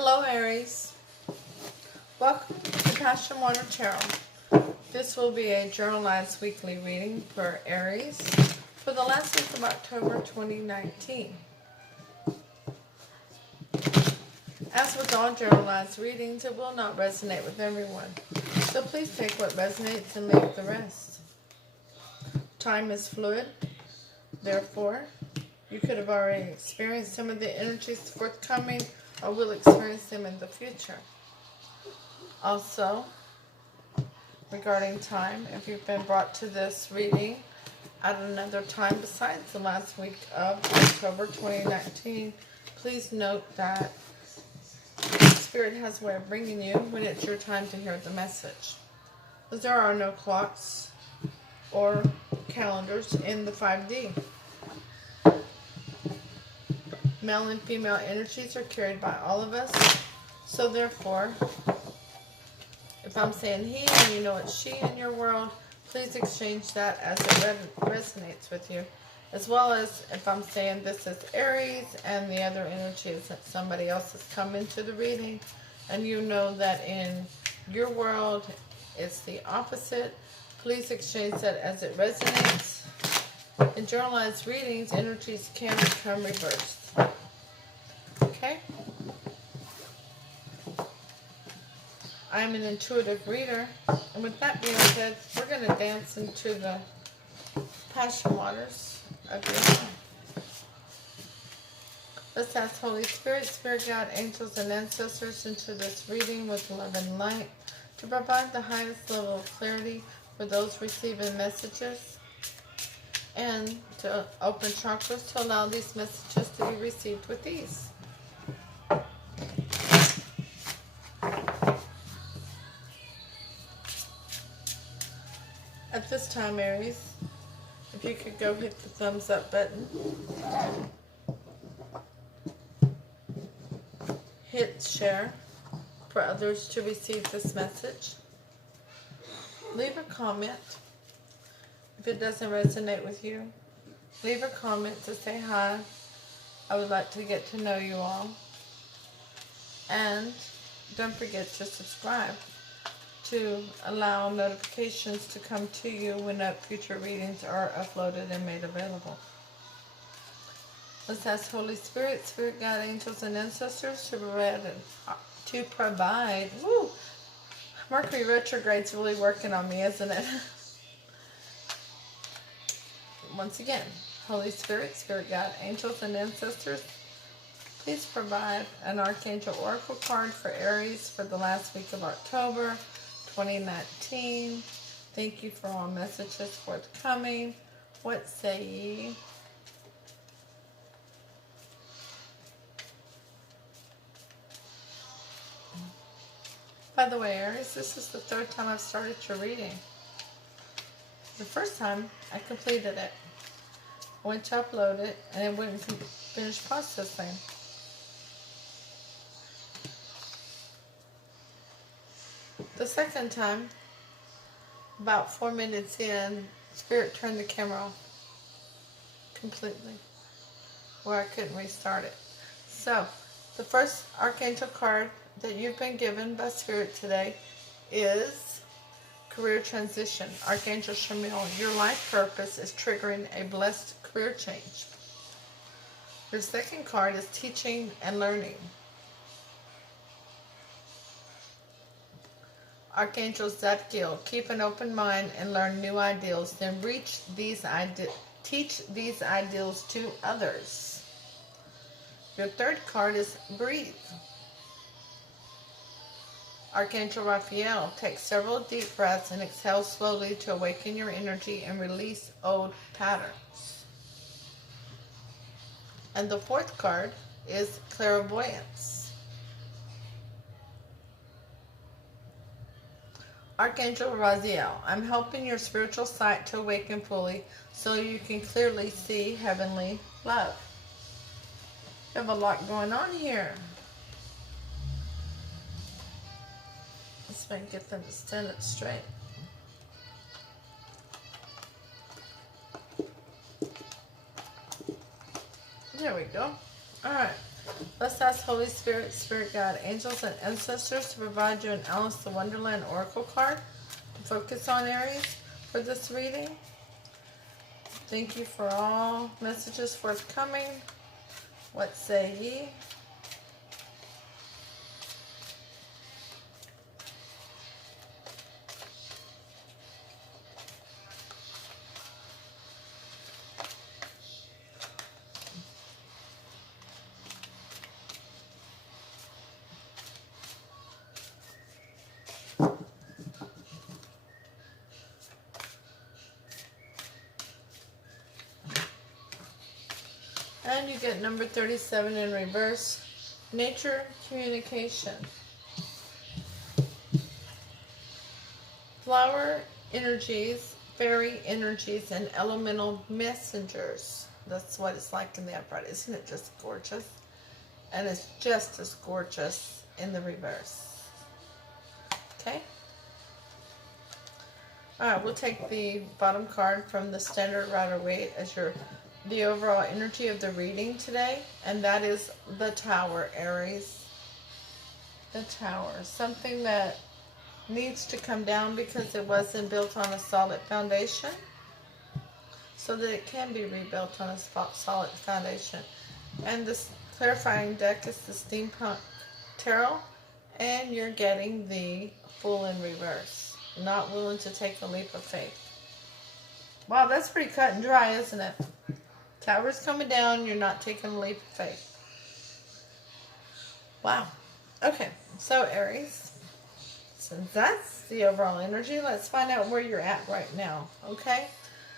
Hello, Aries. Welcome to Passion Water Tarot. This will be a journalized weekly reading for Aries for the last week of October 2019. As with all journalized readings, it will not resonate with everyone, so please take what resonates and leave the rest. Time is fluid, therefore, you could have already experienced some of the energies forthcoming or will experience them in the future. Also, regarding time, if you've been brought to this reading at another time besides the last week of October 2019, please note that Spirit has a way of bringing you when it's your time to hear the message. As there are no clocks or calendars in the 5D. Male and female energies are carried by all of us, so therefore, if I'm saying he and you know it's she in your world, please exchange that as it resonates with you. As well as if I'm saying this is Aries and the other energy is that somebody else has come into the reading and you know that in your world it's the opposite, please exchange that as it resonates. In journalized readings, energies can become reversed. Okay? I'm an intuitive reader, and with that being said, we're going to dance into the passion waters of your life. Let's ask Holy Spirit, Spirit Guide, angels, and ancestors into this reading with love and light to provide the highest level of clarity for those receiving messages and to open chakras to allow these messages to be received with ease. At this time, Aries, if you could go hit the thumbs up button, hit share for others to receive this message, leave a comment if it doesn't resonate with you, leave a comment to say hi, I would like to get to know you all, and don't forget to subscribe to allow notifications to come to you when future readings are uploaded and made available. Let's ask Holy Spirit, Spirit Guide, angels, and ancestors to provide. Woo! Mercury retrograde's really working on me, isn't it? Once again, Holy Spirit, Spirit Guide, angels, and ancestors, please provide an Archangel Oracle card for Aries for the last week of October 2019. Thank you for all messages forthcoming. What say ye? By the way, Aries, this is the third time I've started your reading. The first time, I completed it. I went to upload it, and it wouldn't finish processing. The second time, about 4 minutes in, Spirit turned the camera off completely, where I couldn't restart it. So, the first Archangel card that you've been given by Spirit today is Career Transition. Archangel Shamil, your life purpose is triggering a blessed career change. Your second card is Teaching and Learning. Archangel Zadkiel, keep an open mind and learn new ideals, then teach these ideals to others. Your third card is Breathe. Archangel Raphael, take several deep breaths and exhale slowly to awaken your energy and release old patterns. And the fourth card is Clairvoyance. Archangel Raziel, I'm helping your spiritual sight to awaken fully so you can clearly see heavenly love. You have a lot going on here. Let's get them to stand up straight. There we go. Alright. Let's Just ask Holy Spirit, Spirit God, angels, and ancestors to provide you an Alice in Wonderland Oracle card to focus on, Aries, for this reading. Thank you for all messages forthcoming. What say ye? And you get number 37 in reverse. Nature communication. Flower energies, fairy energies, and elemental messengers. That's what it's like in the upright. Isn't it just gorgeous? And it's just as gorgeous in the reverse. Okay? Alright, we'll take the bottom card from the Standard Rider-Waite as the overall energy of the reading today, and that is the Tower, Aries. The Tower. Something that needs to come down because it wasn't built on a solid foundation, so that it can be rebuilt on a solid foundation. And this clarifying deck is the Steampunk Tarot, and you're getting the Fool in reverse. Not willing to take a leap of faith. Wow, that's pretty cut and dry, isn't it? Tower's coming down, you're not taking a leap of faith. Wow. Okay, so Aries, since that's the overall energy, let's find out where you're at right now, okay?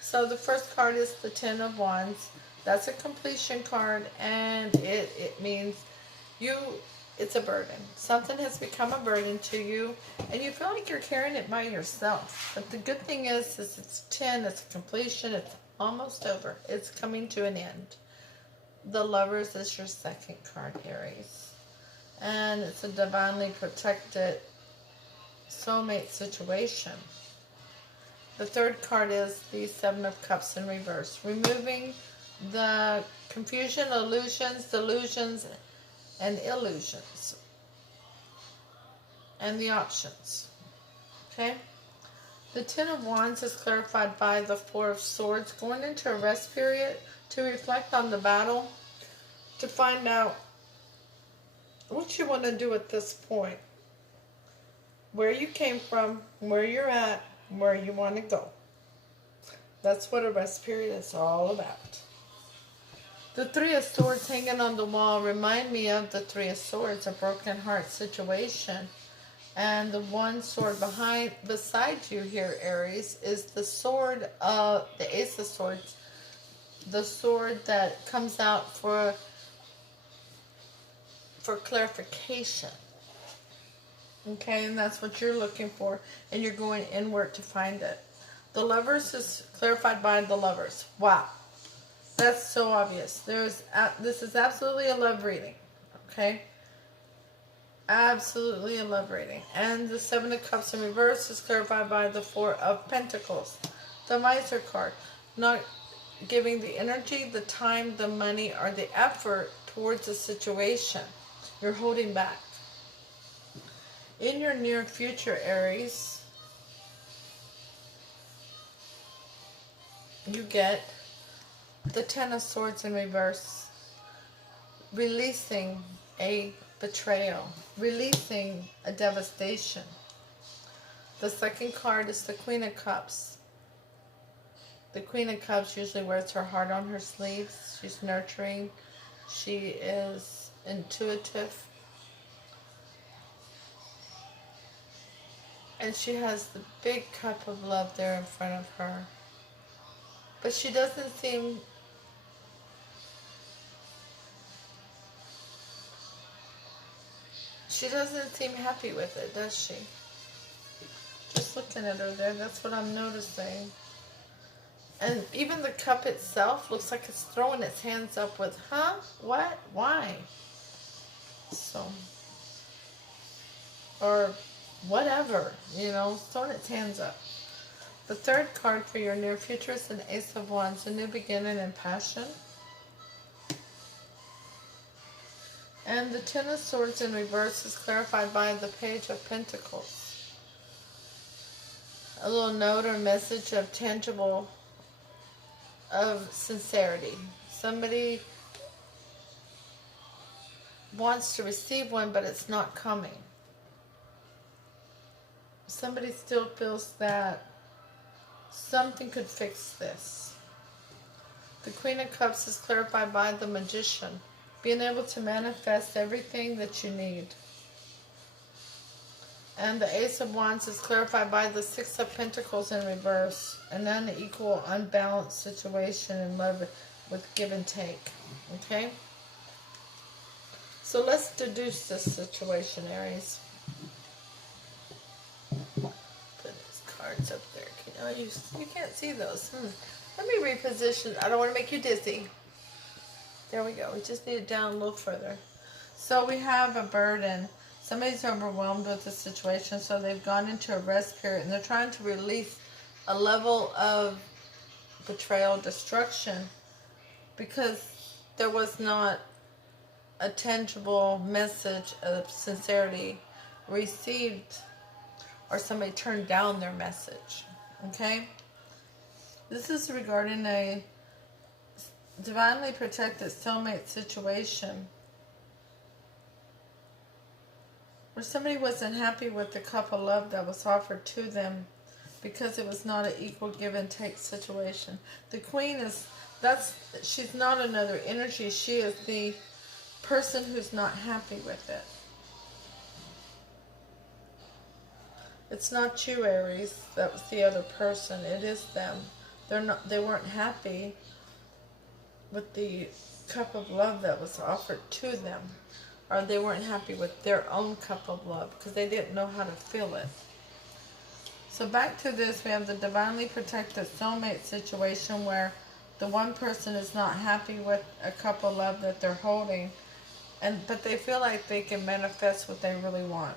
So the first card is the Ten of Wands. That's a completion card, and it means it's a burden. Something has become a burden to you, and you feel like you're carrying it by yourself. But the good thing is it's 10, it's a completion, it's almost over. It's coming to an end. The Lovers is your second card, Aries. And it's a divinely protected soulmate situation. The third card is the Seven of Cups in reverse. Removing the confusion, illusions, delusions, and illusions. And the options. Okay? The Ten of Wands is clarified by the Four of Swords, going into a rest period to reflect on the battle, to find out what you want to do at this point, where you came from, where you're at, where you want to go. That's what a rest period is all about. The Three of Swords hanging on the wall remind me of the Three of Swords, a broken heart situation. And the one sword beside you here, Aries, is the sword of the Ace of Swords, the sword that comes out for clarification. Okay, and that's what you're looking for, and you're going inward to find it. The Lovers is clarified by the Lovers. Wow, that's so obvious. This is absolutely a love reading. Okay. Absolutely a love reading. And the Seven of Cups in reverse is clarified by the Four of Pentacles. The Miser card. Not giving the energy, the time, the money, or the effort towards a situation. You're holding back. In your near future, Aries, you get the Ten of Swords in reverse. Releasing a betrayal, releasing a devastation. The second card is the Queen of Cups. The Queen of Cups usually wears her heart on her sleeves. She's nurturing. She is intuitive. And she has the big cup of love there in front of her. But she doesn't seem happy with it, does she? Just looking at her there, that's what I'm noticing. And even the cup itself looks like it's throwing its hands up with, huh? What? Why? So, or whatever, throwing its hands up. The third card for your near future is an Ace of Wands, a new beginning and passion. And the Ten of Swords in reverse is clarified by the Page of Pentacles. A little note or message of tangible, of sincerity. Somebody wants to receive one, but it's not coming. Somebody still feels that something could fix this. The Queen of Cups is clarified by the Magician. Being able to manifest everything that you need. And the Ace of Wands is clarified by the Six of Pentacles in reverse. An unequal, unbalanced situation in love with give and take. Okay? So let's deduce this situation, Aries. Put these cards up there. You can't see those. Let me reposition. I don't want to make you dizzy. There we go. We just need it down a little further. So we have a burden. Somebody's overwhelmed with the situation, so they've gone into a rest period, and they're trying to release a level of betrayal, destruction, because there was not a tangible message of sincerity received, or somebody turned down their message. Okay? This is regarding a divinely protected soulmate situation where somebody wasn't happy with the cup of love that was offered to them because it was not an equal give and take situation. The Queen is, she's not another energy. She is the person who's not happy with it. It's not you, Aries. That was the other person. It is them. They weren't happy with the cup of love that was offered to them, or they weren't happy with their own cup of love because they didn't know how to fill it. So back to this, we have the divinely protected soulmate situation where the one person is not happy with a cup of love that they're holding, but they feel like they can manifest what they really want.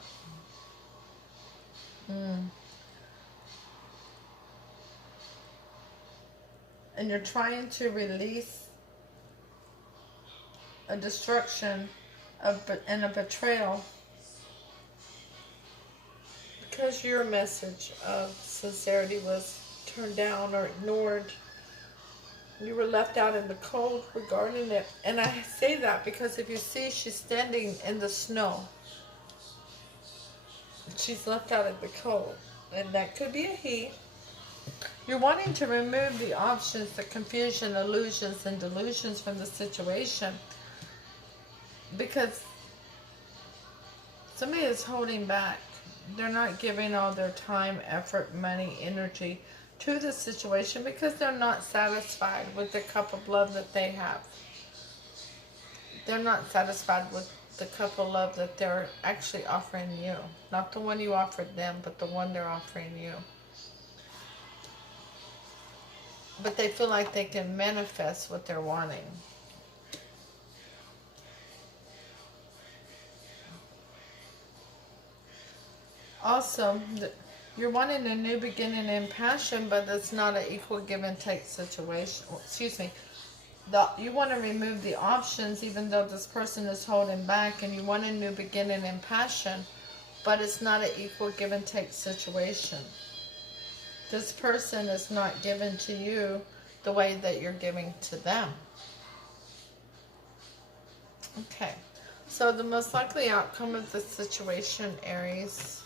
And you're trying to release a destruction and a betrayal because your message of sincerity was turned down or ignored. You were left out in the cold regarding it. And I say that because if you see, she's standing in the snow. She's left out in the cold. And that could be a he. You're wanting to remove the options, the confusion, illusions, and delusions from the situation because somebody is holding back. They're not giving all their time, effort, money, energy to the situation because they're not satisfied with the cup of love that they have. They're not satisfied with the cup of love that they're actually offering you. Not the one you offered them, but the one they're offering you. But they feel like they can manifest what they're wanting. Also, you're wanting a new beginning in passion, but it's not an equal give and take situation. Excuse me. You want to remove the options even though this person is holding back, and you want a new beginning in passion, but it's not an equal give and take situation. This person is not giving to you the way that you're giving to them. Okay. So the most likely outcome of this situation, Aries.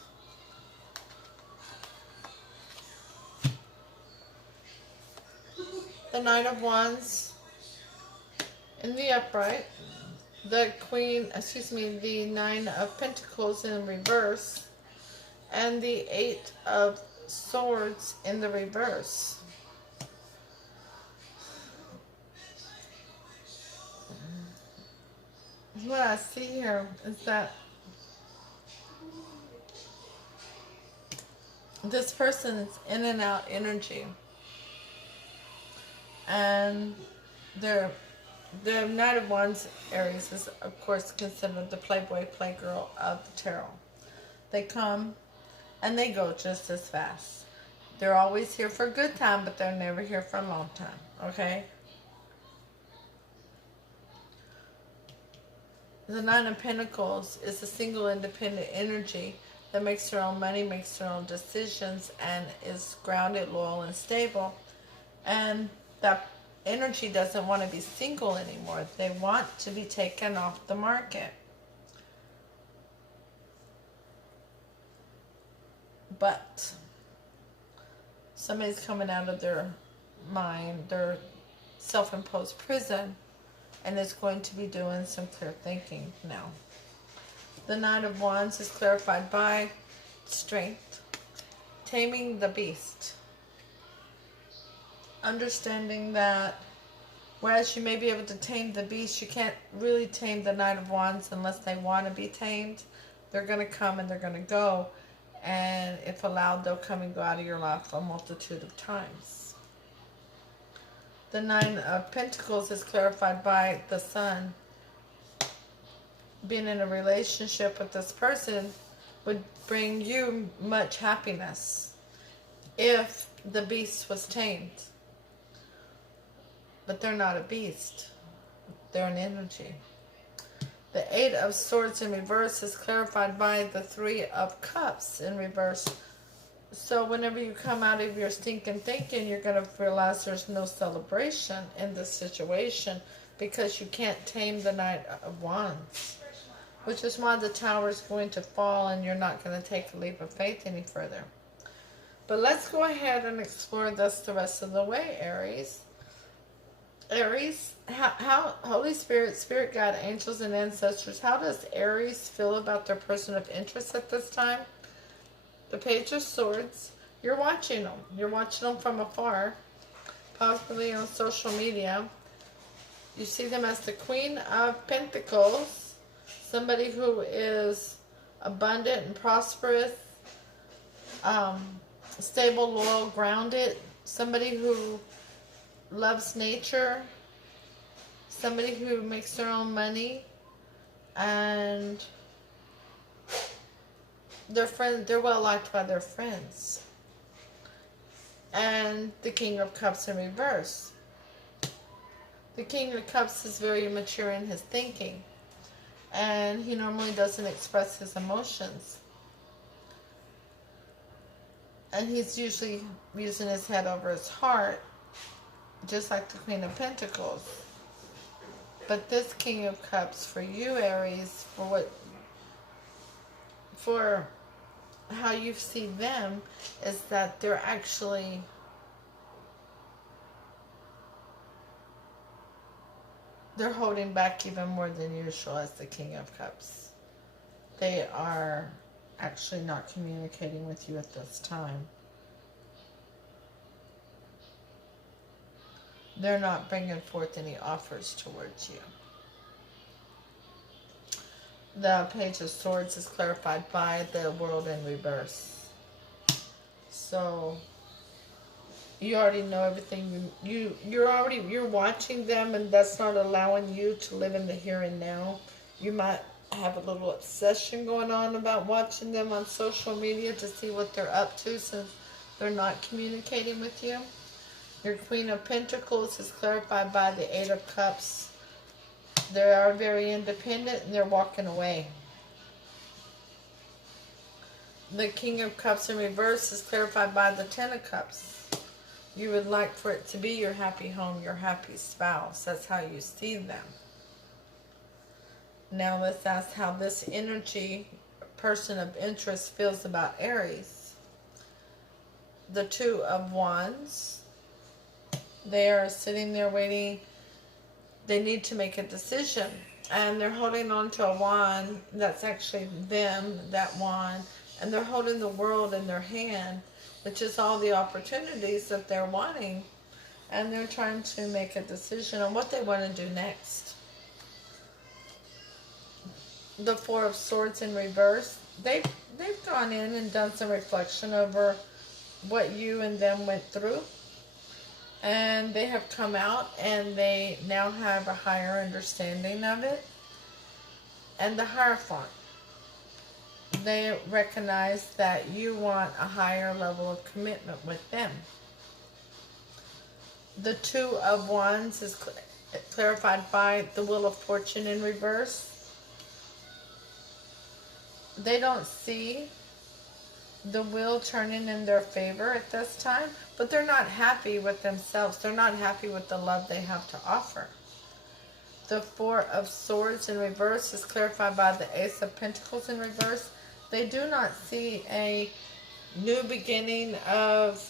The Knight of Wands in the upright. The the Nine of Pentacles in reverse. And the Eight of Swords in the reverse. What I see here is that this person is in and out energy. And the Knight of Wands, Aries, is of course considered the playboy, playgirl of the tarot. They come and they go just as fast. They're always here for a good time, but they're never here for a long time, okay? The Nine of Pentacles is a single independent energy that makes their own money, makes their own decisions, and is grounded, loyal, and stable. And that energy doesn't want to be single anymore. They want to be taken off the market. But somebody's coming out of their mind, their self-imposed prison, and is going to be doing some clear thinking now. The Knight of Wands is clarified by strength, taming the beast. Understanding that whereas you may be able to tame the beast, you can't really tame the Knight of Wands unless they want to be tamed. They're going to come and they're going to go. And if allowed, they'll come and go out of your life a multitude of times. The Nine of Pentacles is clarified by the Sun. Being in a relationship with this person would bring you much happiness if the beast was tamed. But they're not a beast. They're an energy. The Eight of Swords in reverse is clarified by the Three of Cups in reverse. So whenever you come out of your stinking thinking, you're going to realize there's no celebration in this situation because you can't tame the Knight of Wands. Which is why the Tower is going to fall and you're not going to take a leap of faith any further. But let's go ahead and explore this the rest of the way, Aries. Aries, how Holy Spirit, Spirit Guide, angels, and ancestors, how does Aries feel about their person of interest at this time? The Page of Swords, you're watching them. You're watching them from afar, possibly on social media. You see them as the Queen of Pentacles, somebody who is abundant and prosperous, stable, loyal, grounded, somebody who loves nature, somebody who makes their own money, and they're well liked by their friends. And the King of Cups in reverse. The King of Cups is very mature in his thinking, and he normally doesn't express his emotions. And he's usually using his head over his heart, just like the Queen of Pentacles. But this King of Cups for you, Aries, for how you see them, is that they're actually holding back even more than usual as the King of Cups. They are actually not communicating with you at this time. They're not bringing forth any offers towards you. The Page of Swords is clarified by the World in reverse. So you already know everything. You're watching them, and that's not allowing you to live in the here and now. You might have a little obsession going on about watching them on social media to see what they're up to, since they're not communicating with you. Your Queen of Pentacles is clarified by the Eight of Cups. They are very independent and they're walking away. The King of Cups in reverse is clarified by the Ten of Cups. You would like for it to be your happy home, your happy spouse. That's how you see them. Now let's ask how this energy, person of interest, feels about Aries. The Two of Wands. They are sitting there waiting. They need to make a decision. And they're holding on to a wand. That's actually them, that wand. And they're holding the world in their hand, which is all the opportunities that they're wanting. And they're trying to make a decision on what they want to do next. The Four of Swords in reverse. They've gone in and done some reflection over what you and them went through. And they have come out and they now have a higher understanding of it. And the Hierophant. They recognize that you want a higher level of commitment with them. The Two of Wands is clarified by the Wheel of Fortune in reverse. they don't see the wheel turning in their favor at this time, but they're not happy with themselves. They're not happy with the love they have to offer. The Four of Swords in reverse is clarified by the Ace of Pentacles in reverse. They do not see a new beginning of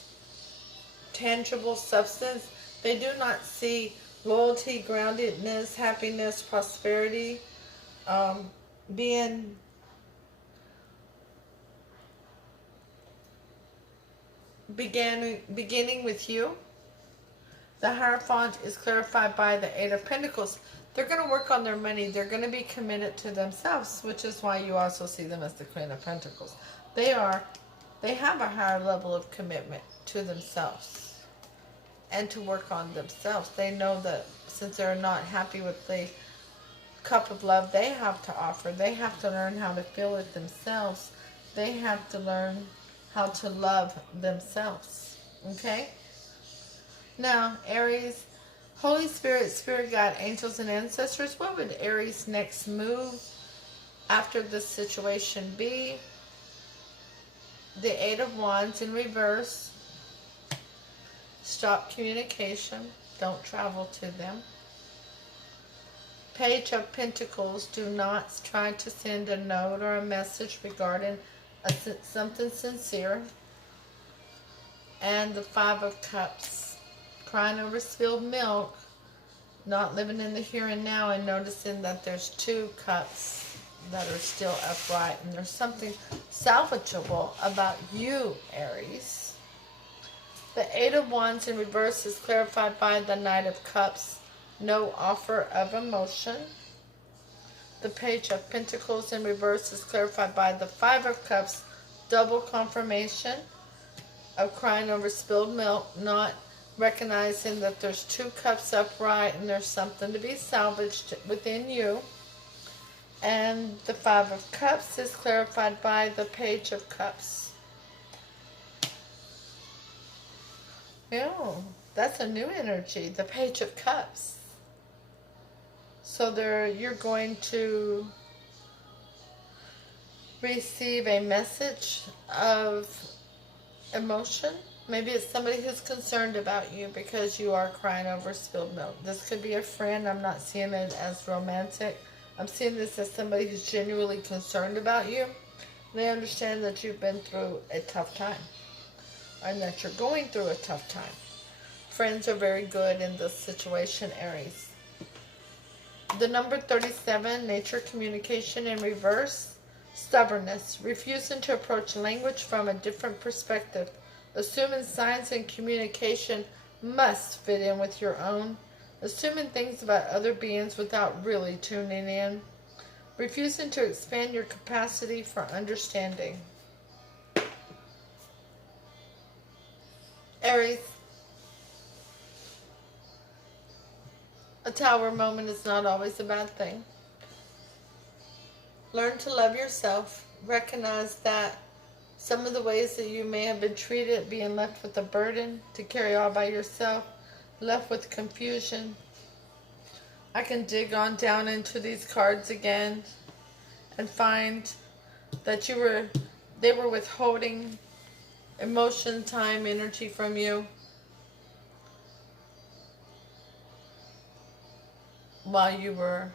tangible substance. They do not see loyalty, groundedness, happiness, prosperity, beginning with you. The Hierophant is clarified by the Eight of Pentacles. They're going to work on their money. They're going to be committed to themselves, which is why you also see them as the Queen of Pentacles. They have a higher level of commitment to themselves and to work on themselves. They know that since they're not happy with the cup of love they have to offer, they have to learn how to feel it themselves. They have to learn how to love themselves. Okay? Now, Aries, Holy Spirit, Spirit Guide, Angels, and Ancestors, what would Aries' next move after this situation be? The Eight of Wands in reverse. Stop communication. Don't travel to them. Page of Pentacles. Do not try to send a note or a message regarding something sincere. And the Five of Cups. Crying over spilled milk. Not living in the here and now and noticing that there's two cups that are still upright. And there's something salvageable about you, Aries. The Eight of Wands in reverse is clarified by the Knight of Cups. No offer of emotion. The Page of Pentacles in reverse is clarified by the Five of Cups. Double confirmation of crying over spilled milk. Not recognizing that there's two cups upright and there's something to be salvaged within you. And the Five of Cups is clarified by the Page of Cups. Oh, that's a new energy, the Page of Cups. So you're going to receive a message of emotion. Maybe it's somebody who's concerned about you because you are crying over spilled milk. This could be a friend. I'm not seeing it as romantic. I'm seeing this as somebody who's genuinely concerned about you. They understand that you've been through a tough time and that you're going through a tough time. Friends are very good in this situation, Aries. The number 37, nature communication in reverse. Stubbornness, refusing to approach language from a different perspective. Assuming science and communication must fit in with your own. Assuming things about other beings without really tuning in. Refusing to expand your capacity for understanding. Aries, a tower moment is not always a bad thing. Learn to love yourself. Recognize that some of the ways that you may have been treated, being left with a burden to carry all by yourself, left with confusion. I can dig on down into these cards again and find that they were withholding emotion, time, energy from you while you were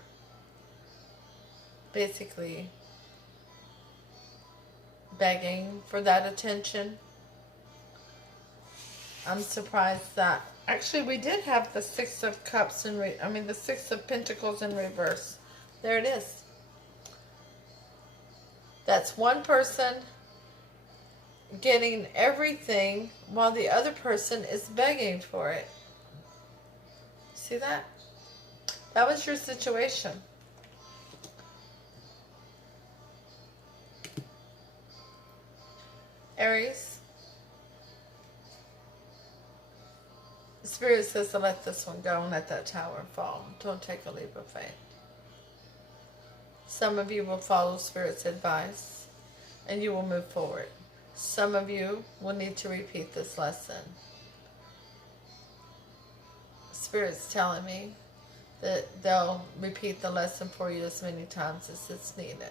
basically begging for that attention. I'm surprised that actually we did have the Six of Cups the Six of Pentacles in reverse. There it is. That's one person getting everything while the other person is begging for it. See that? That was your situation. Aries, Spirit says to let this one go and let that tower fall. Don't take a leap of faith. Some of you will follow Spirit's advice and you will move forward. Some of you will need to repeat this lesson. Spirit's telling me that they'll repeat the lesson for you as many times as it's needed.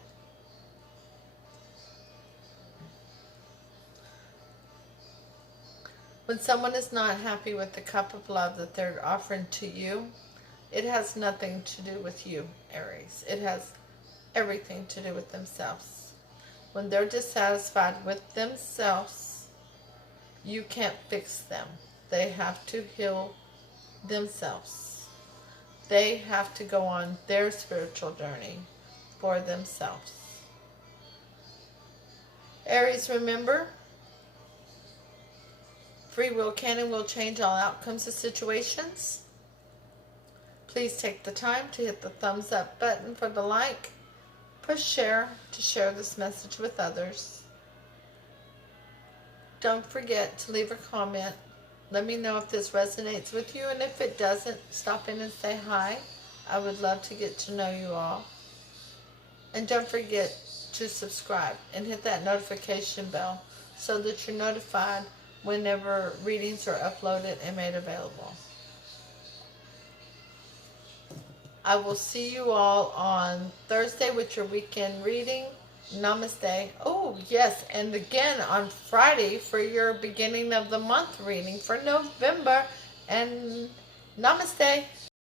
When someone is not happy with the cup of love that they're offering to you, it has nothing to do with you, Aries. It has everything to do with themselves. When they're dissatisfied with themselves, you can't fix them. They have to heal themselves. They have to go on their spiritual journey for themselves. Aries, remember, free will can and will change all outcomes of situations. Please take the time to hit the thumbs up button for the like. Push share to share this message with others. Don't forget to leave a comment. Let me know if this resonates with you, and if it doesn't, stop in and say hi. I would love to get to know you all. And don't forget to subscribe and hit that notification bell so that you're notified whenever readings are uploaded and made available. I will see you all on Thursday with your weekend reading. Namaste. Oh, yes, and again on Friday for your beginning of the month reading for November. And namaste.